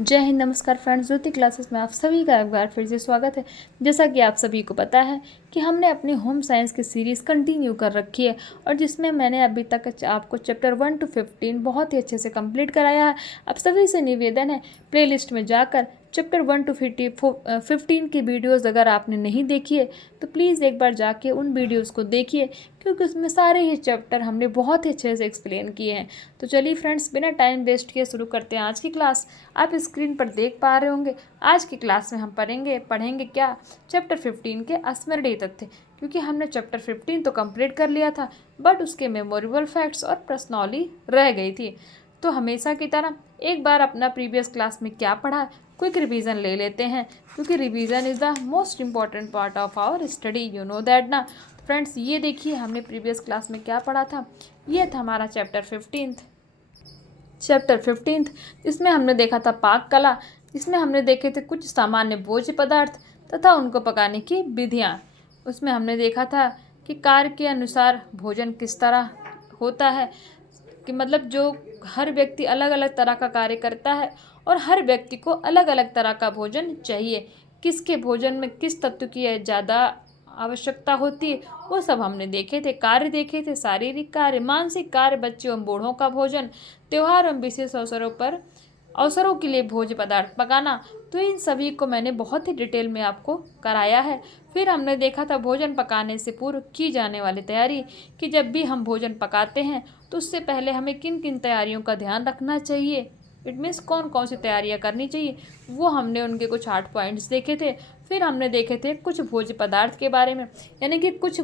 जय हिंद। नमस्कार फ्रेंड्स, ज्योति क्लासेस में आप सभी का एक बार फिर से स्वागत है। जैसा कि आप सभी को पता है कि हमने अपनी होम साइंस की सीरीज़ कंटिन्यू कर रखी है और जिसमें मैंने अभी तक आपको चैप्टर 1 to 15 बहुत ही अच्छे से कंप्लीट कराया है। आप सभी से निवेदन है, प्लेलिस्ट में जाकर चैप्टर 1 to 15 की वीडियोज़ अगर आपने नहीं देखी है तो प्लीज़ एक बार जाके उन वीडियोज़ को देखिए, क्योंकि उसमें सारे ही चैप्टर हमने बहुत ही अच्छे से एक्सप्लेन किए हैं। तो चलिए फ्रेंड्स, बिना टाइम वेस्ट किए शुरू करते हैं आज की क्लास। आप स्क्रीन पर देख पा रहे होंगे, आज की क्लास में हम पढ़ेंगे क्या, चैप्टर 15 के स्मरणीय तथ्य। क्योंकि हमने चैप्टर 15 तो कंप्लीट कर लिया था, बट उसके मेमोरेबल फैक्ट्स और प्रश्नावली रह गई थी। तो हमेशा की तरह एक बार अपना प्रीवियस क्लास में क्या पढ़ा, क्विक रिवीजन ले लेते हैं, क्योंकि revision is the most important part of our study, you know that ना। फ्रेंड्स, ये देखिए हमने प्रीवियस क्लास में क्या पढ़ा था। ये था हमारा चैप्टर 15, इसमें हमने देखा था पाक कला। इसमें हमने देखे थे कुछ सामान्य भोज्य पदार्थ तथा उनको पकाने की विधियाँ। उसमें हमने देखा था कि कार्य के अनुसार भोजन किस तरह होता है, कि मतलब जो हर व्यक्ति अलग अलग तरह का कार्य करता है और हर व्यक्ति को अलग अलग तरह का भोजन चाहिए। किसके भोजन में किस तत्व की ज़्यादा आवश्यकता होती है, वो सब हमने देखे थे। कार्य देखे थे, शारीरिक कार्य, मानसिक कार्य, बच्चों एवं बूढ़ों का भोजन, त्यौहार एवं विशेष अवसरों के लिए भोज्य पदार्थ पकाना। तो इन सभी को मैंने बहुत ही डिटेल में आपको कराया है। फिर हमने देखा था भोजन पकाने से पूर्व की जाने वाली तैयारी, कि जब भी हम भोजन पकाते हैं तो उससे पहले हमें किन किन तैयारियों का ध्यान रखना चाहिए, इट मीन्स कौन कौन सी तैयारियां करनी चाहिए, वो हमने उनके कुछ 8 पॉइंट्स देखे थे। फिर हमने देखे थे कुछ भोज्य पदार्थ के बारे में, यानी कि कुछ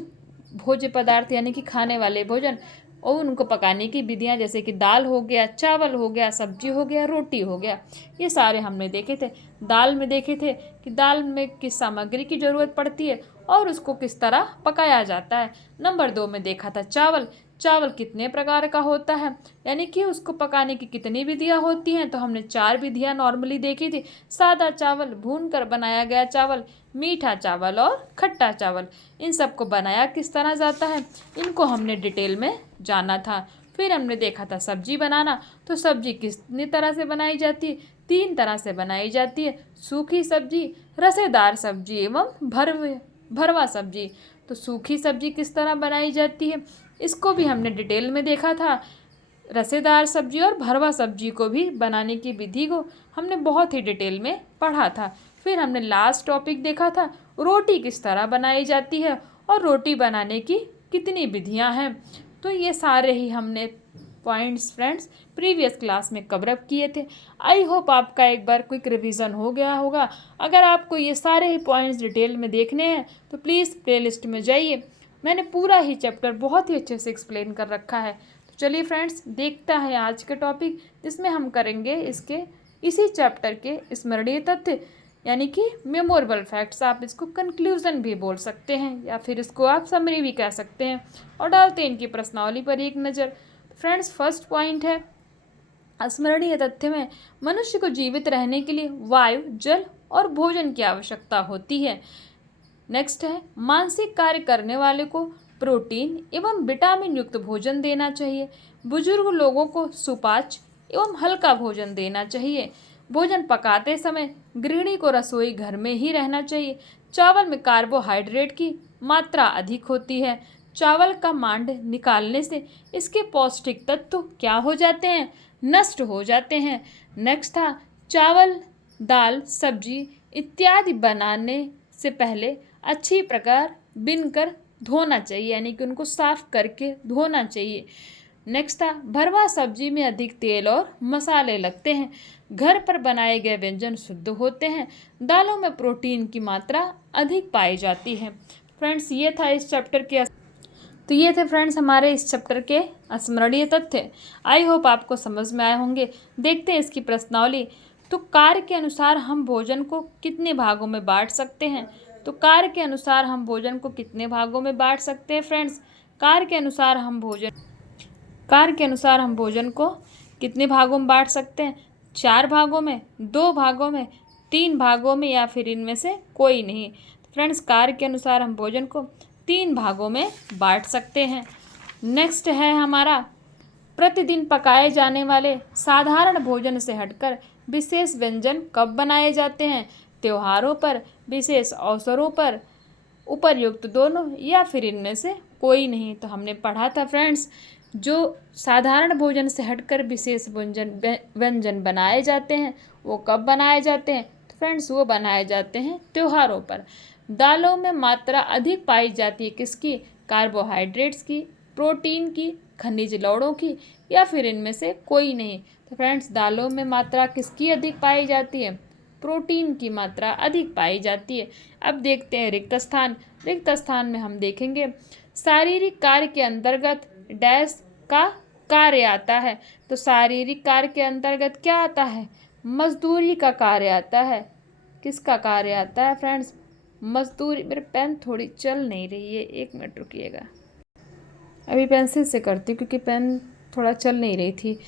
भोज्य पदार्थ यानी कि खाने वाले भोजन और उनको पकाने की विधियाँ, जैसे कि दाल हो गया, चावल हो गया, सब्जी हो गया, रोटी हो गया, ये सारे हमने देखे थे। दाल में देखे थे कि दाल में किस सामग्री की ज़रूरत पड़ती है और उसको किस तरह पकाया जाता है। नंबर 2 में देखा था चावल। चावल कितने प्रकार का होता है, यानी कि उसको पकाने की कितनी विधियाँ होती हैं, तो हमने 4 विधियाँ नॉर्मली देखी थी। सादा चावल, भूनकर बनाया गया चावल, मीठा चावल और खट्टा चावल। इन सबको बनाया किस तरह जाता है, इनको हमने डिटेल में जाना था। फिर हमने देखा था सब्जी बनाना। तो सब्जी कितनी तरह से बनाई जाती है, 3 तरह से बनाई जाती है, सूखी सब्जी, रसेदार सब्जी एवं भरवा सब्जी। तो सूखी सब्जी किस तरह बनाई जाती है, इसको भी हमने डिटेल में देखा था। रसेदार सब्जी और भरवा सब्जी को भी बनाने की विधि को हमने बहुत ही डिटेल में पढ़ा था। फिर हमने लास्ट टॉपिक देखा था रोटी किस तरह बनाई जाती है और रोटी बनाने की कितनी विधियां हैं। तो ये सारे ही हमने पॉइंट्स फ्रेंड्स प्रीवियस क्लास में कवर अप किए थे। आई होप आपका एक बार क्विक रिवीजन हो गया होगा। अगर आपको ये सारे ही पॉइंट्स डिटेल में देखने हैं तो प्लीज़ प्लेलिस्ट में जाइए, मैंने पूरा ही चैप्टर बहुत ही अच्छे से एक्सप्लेन कर रखा है। तो चलिए फ्रेंड्स, देखता है आज के टॉपिक, जिसमें हम करेंगे इसी चैप्टर के स्मरणीय तथ्य, यानी कि मेमोरेबल फैक्ट्स। आप इसको कंक्लूजन भी बोल सकते हैं या फिर इसको आप समरी भी कह सकते हैं। और डालते हैं इनकी प्रश्नावली पर एक नज़र। फ्रेंड्स, फर्स्ट पॉइंट है स्मरणीय तथ्य में मनुष्य को जीवित रहने के लिए वायु, जल और भोजन की आवश्यकता होती है। नेक्स्ट है मानसिक कार्य करने वाले को प्रोटीन एवं विटामिन युक्त भोजन देना चाहिए। बुजुर्ग लोगों को सुपाच्य एवं हल्का भोजन देना चाहिए। भोजन पकाते समय गृहिणी को रसोई घर में ही रहना चाहिए। चावल में कार्बोहाइड्रेट की मात्रा अधिक होती है। चावल का मांड निकालने से इसके पौष्टिक तत्व क्या हो जाते हैं, नष्ट हो जाते हैं। नेक्स्ट था चावल, दाल, सब्जी इत्यादि बनाने से पहले अच्छी प्रकार बिनकर धोना चाहिए, यानी कि उनको साफ करके धोना चाहिए। नेक्स्ट था भरवा सब्जी में अधिक तेल और मसाले लगते हैं। घर पर बनाए गए व्यंजन शुद्ध होते हैं। दालों में प्रोटीन की मात्रा अधिक पाई जाती है। फ्रेंड्स, ये था इस चैप्टर के तो ये थे फ्रेंड्स हमारे इस चैप्टर के स्मरणीय तथ्य। आई होप आपको समझ में आए होंगे। देखते हैं इसकी प्रश्नावली। तो कार्य के अनुसार हम भोजन को कितने भागों में बांट सकते हैं। तो कार्य के अनुसार हम भोजन को कितने भागों में बांट सकते हैं फ्रेंड्स। कार्य के अनुसार हम भोजन को कितने भागों में बांट सकते हैं, 4 भागों में, 2 भागों में, 3 भागों में या फिर इनमें से कोई नहीं। फ्रेंड्स, कार्य के अनुसार हम भोजन को 3 भागों में बांट सकते हैं। नेक्स्ट है हमारा प्रतिदिन पकाए जाने वाले साधारण भोजन से हटकर विशेष व्यंजन कब बनाए जाते हैं? त्योहारों पर, विशेष अवसरों पर, उपर्युक्त दोनों या फिर इनमें से कोई नहीं। तो हमने पढ़ा था फ्रेंड्स, जो साधारण भोजन से हटकर विशेष व्यंजन बनाए जाते हैं वो कब बनाए जाते हैं? तो फ्रेंड्स वो बनाए जाते हैं त्योहारों पर। दालों में मात्रा अधिक पाई जाती है किसकी? कार्बोहाइड्रेट्स की, प्रोटीन की, खनिज लवणों की, या फिर इनमें से कोई नहीं। तो फ्रेंड्स दालों में मात्रा किसकी अधिक पाई जाती है? प्रोटीन की मात्रा अधिक पाई जाती है। अब देखते हैं रिक्त स्थान। रिक्त स्थान में हम देखेंगे शारीरिक कार्य के अंतर्गत डैश का कार्य आता है। तो शारीरिक कार्य के अंतर्गत क्या आता है? मजदूरी का कार्य आता है। किसका कार्य आता है फ्रेंड्स? मजदूरी। मेरे पेन थोड़ी चल नहीं रही है, 1 मिनट रुकिएगा। अभी पेंसिल से करती हूँ क्योंकि पेन थोड़ा चल नहीं रही थी।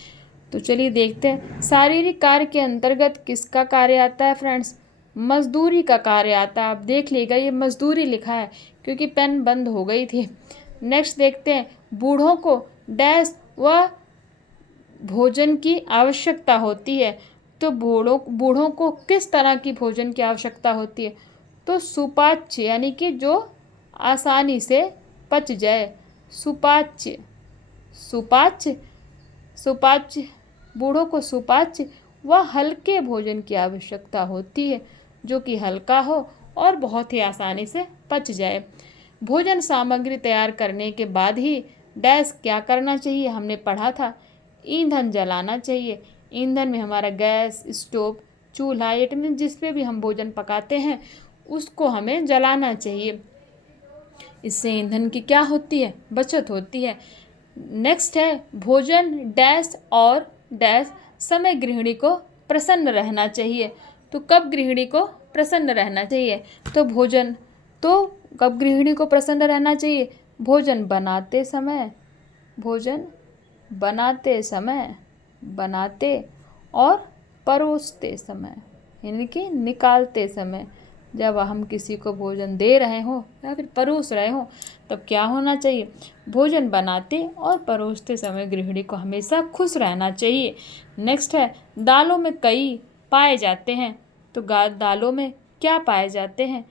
तो चलिए देखते हैं शारीरिक कार्य के अंतर्गत किसका कार्य आता है फ्रेंड्स? मजदूरी का कार्य आता है। आप देख लीजिएगा ये मजदूरी लिखा है क्योंकि पेन बंद हो गई थी। नेक्स्ट देखते हैं बूढ़ों को डैश व भोजन की आवश्यकता होती है। तो बूढ़ों को किस तरह की भोजन की आवश्यकता होती है? तो सुपाच्य, यानी कि जो आसानी से पच जाए। सुपाच्य, सुपाच्य, सुपाच्य। बूढ़ों को सुपाच्य व हल्के भोजन की आवश्यकता होती है, जो कि हल्का हो और बहुत ही आसानी से पच जाए। भोजन सामग्री तैयार करने के बाद ही डैश क्या करना चाहिए? हमने पढ़ा था ईंधन जलाना चाहिए। ईंधन में हमारा गैस, स्टोव, चूल्हा, ये मीन जिस पे भी हम भोजन पकाते हैं उसको हमें जलाना चाहिए। इससे ईंधन की क्या होती है? बचत होती है। नेक्स्ट है भोजन डैश और डैश समय गृहिणी को प्रसन्न रहना चाहिए। तो कब गृहिणी को प्रसन्न रहना चाहिए? तो भोजन, तो कब गृहिणी को प्रसन्न रहना चाहिए? भोजन बनाते समय, भोजन बनाते समय, बनाते और परोसते समय, यानी कि निकालते समय। जब हम किसी को भोजन दे रहे हों या फिर परोस रहे हों तब क्या होना चाहिए? भोजन बनाते और परोसते समय गृहिणी को हमेशा खुश रहना चाहिए। नेक्स्ट है दालों में कई पाए जाते हैं। तो दालों में क्या पाए जाते हैं?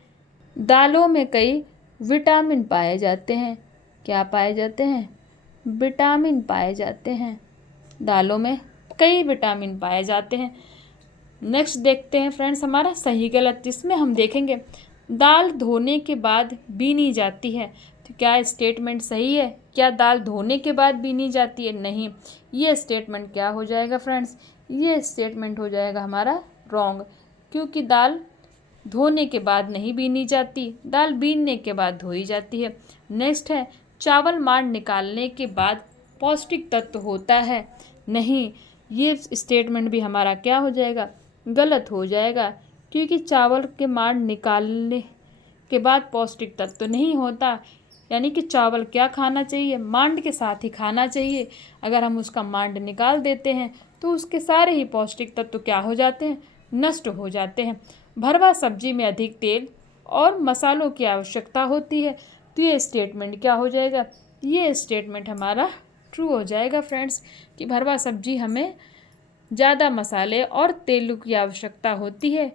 दालों में कई विटामिन पाए जाते हैं। क्या पाए जाते हैं? विटामिन पाए जाते हैं। दालों में कई विटामिन पाए जाते हैं। नेक्स्ट देखते हैं फ्रेंड्स हमारा सही गलत, जिसमें हम देखेंगे दाल धोने के बाद बीनी जाती है। तो क्या स्टेटमेंट सही है? क्या दाल धोने के बाद बीनी जाती है? नहीं। ये स्टेटमेंट क्या हो जाएगा फ्रेंड्स? ये स्टेटमेंट हो जाएगा हमारा रॉन्ग, क्योंकि दाल धोने के बाद नहीं बीनी जाती, दाल बीनने के बाद धोई जाती है। नेक्स्ट है चावल मांड निकालने के बाद पौष्टिक तत्व होता है। नहीं, ये स्टेटमेंट भी हमारा क्या हो जाएगा? गलत हो जाएगा, क्योंकि चावल के मांड निकालने के बाद पौष्टिक तत्व तो नहीं होता। यानी कि चावल क्या खाना चाहिए? मांड के साथ ही खाना चाहिए। अगर हम उसका मांड निकाल देते हैं तो उसके सारे ही पौष्टिक तत्व क्या हो जाते हैं? नष्ट हो जाते हैं। भरवा सब्जी में अधिक तेल और मसालों की आवश्यकता होती है। तो ये स्टेटमेंट क्या हो जाएगा? ये स्टेटमेंट हमारा ट्रू हो जाएगा फ्रेंड्स, कि भरवा सब्जी हमें ज़्यादा मसाले और तेल की आवश्यकता होती है,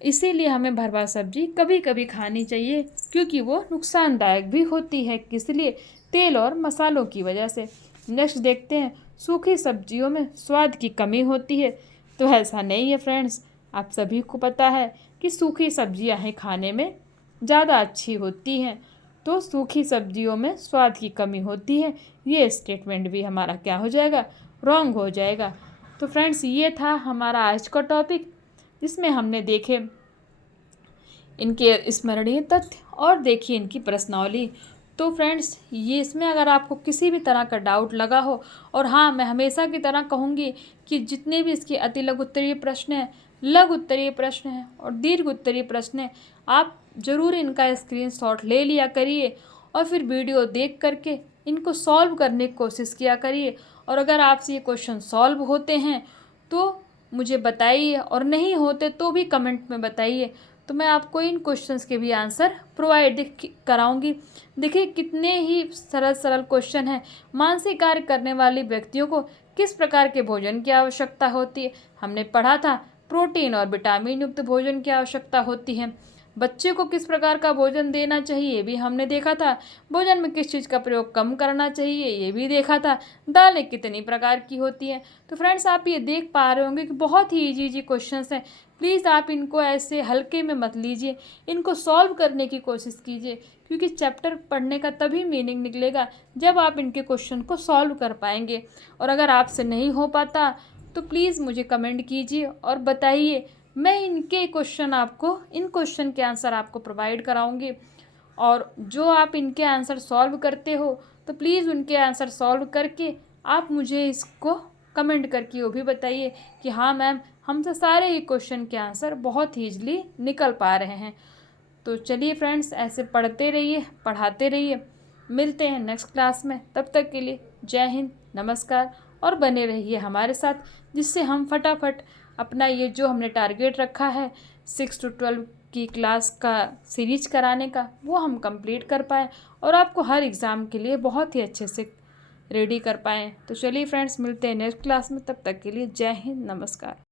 इसीलिए हमें भरवा सब्जी कभी कभी खानी चाहिए, क्योंकि वो नुकसानदायक भी होती है। किस लिए? तेल और मसालों की वजह से। नेक्स्ट देखते हैं सूखी सब्जियों में स्वाद की कमी होती है। तो ऐसा नहीं है फ्रेंड्स, आप सभी को पता है कि सूखी सब्जियां हैं खाने में ज़्यादा अच्छी होती हैं। तो सूखी सब्जियों में स्वाद की कमी होती है, ये स्टेटमेंट भी हमारा क्या हो जाएगा? रॉन्ग हो जाएगा। तो फ्रेंड्स ये था हमारा आज का टॉपिक, जिसमें हमने देखे इनके स्मरणीय तथ्य और देखिए इनकी प्रश्नावली। तो फ्रेंड्स ये इसमें अगर आपको किसी भी तरह का डाउट लगा हो, और हाँ मैं हमेशा की तरह कहूँगी कि जितने भी इसके अति लघु उत्तरीय प्रश्न हैं, लघु उत्तरीय प्रश्न हैं और दीर्घ उत्तरीय प्रश्न हैं, आप ज़रूर इनका स्क्रीनशॉट ले लिया करिए और फिर वीडियो देख करके इनको सॉल्व करने की कोशिश किया करिए। और अगर आपसे ये क्वेश्चन सॉल्व होते हैं तो मुझे बताइए, और नहीं होते तो भी कमेंट में बताइए, तो मैं आपको इन क्वेश्चंस के भी आंसर प्रोवाइड कराऊंगी। देखिए कितने ही सरल सरल क्वेश्चन हैं, मानसिक कार्य करने वाले व्यक्तियों को किस प्रकार के भोजन की आवश्यकता होती है। हमने पढ़ा था प्रोटीन और विटामिन युक्त भोजन की आवश्यकता होती है। बच्चे को किस प्रकार का भोजन देना चाहिए ये भी हमने देखा था। भोजन में किस चीज़ का प्रयोग कम करना चाहिए ये भी देखा था। दालें कितनी प्रकार की होती हैं। तो फ्रेंड्स आप ये देख पा रहे होंगे कि बहुत ही इजी क्वेश्चंस हैं। प्लीज़ आप इनको ऐसे हल्के में मत लीजिए, इनको सॉल्व करने की कोशिश कीजिए, क्योंकि चैप्टर पढ़ने का तभी मीनिंग निकलेगा जब आप इनके क्वेश्चन को सॉल्व कर पाएंगे। और अगर आपसे नहीं हो पाता तो प्लीज़ मुझे कमेंट कीजिए और बताइए, मैं इनके क्वेश्चन आपको, इन क्वेश्चन के आंसर आपको प्रोवाइड कराऊंगी। और जो आप इनके आंसर सॉल्व करते हो तो प्लीज़ उनके आंसर सॉल्व करके आप मुझे इसको कमेंट करके वो भी बताइए कि हाँ मैम, हमसे सारे ही क्वेश्चन के आंसर बहुत ही ईजिली निकल पा रहे हैं। तो चलिए फ्रेंड्स, ऐसे पढ़ते रहिए, पढ़ाते रहिए। मिलते हैं नेक्स्ट क्लास में। तब तक के लिए जय हिंद, नमस्कार, और बने रहिए हमारे साथ, जिससे हम फटाफट अपना ये जो हमने टारगेट रखा है 6 to 12 की क्लास का सीरीज कराने का, वो हम कंप्लीट कर पाएँ और आपको हर एग्ज़ाम के लिए बहुत ही अच्छे से रेडी कर पाएँ। तो चलिए फ्रेंड्स, मिलते हैं नेक्स्ट क्लास में। तब तक के लिए जय हिंद, नमस्कार।